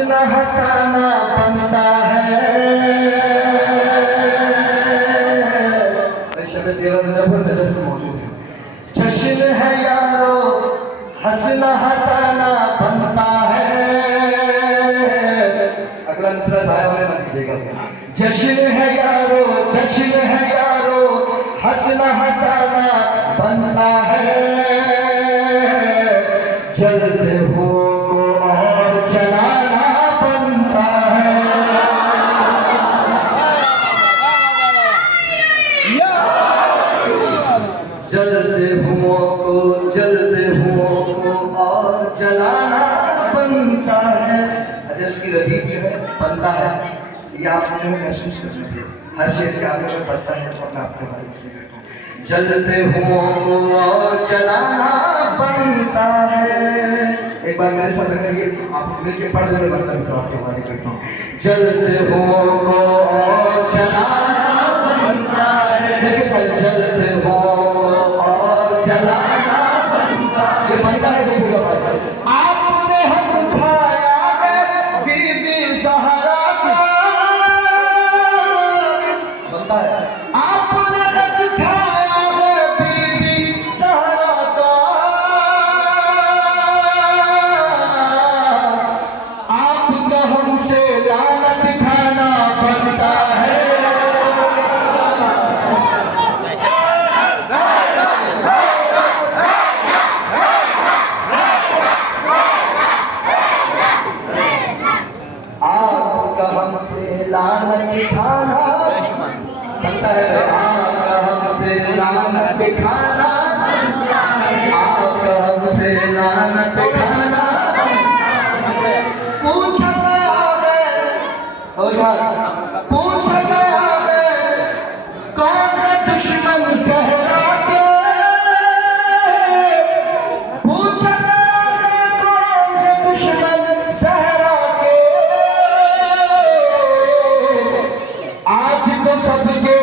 हंसना हंसाना बनता है। शब्द 13 नजर में मौजूद है। जश्न है यारो हंसना हंसाना बनता है। अगला दूसरा आया हुआ मत कीजिएगा। जश्न है यारो हंसना हंसाना बनता है। जलते हो और जलाना बनता है। जलते हुओं को और जलाना बनता है। अच्छा, इसकी रदीफ जो है बनता है, ये आप जो महसूस कर लीजिए। हर शेर के आगे में बनता है और मैं आपके बारे में देता हूँ। जलते हुओं को और जलाना बनता है। एक बार मेरे साथ करिए, आप मिलकर पढ़ लेंगे, बनता है आपके हवाले करता हूँ। जलते हुओं को और जलाना बनता है। देखिए सर, जलते हुओं और जलाना बनता है, ये बनता है। देखिएगा भाई, आपने हम खाया है बीबी सहारा का, बनता है। आपने हम खाया है बीबी सहारा का, आपका हमसे लानत खाना बनता है। हमसे लानत खाना बनता है। आपका हमसे लानत खाना, आपका हमसे लानत खाना। पूछा गया कौन है दुश्मन सहरा के, पूछा गया कौन है दुश्मन सहरा के। आज तो सबके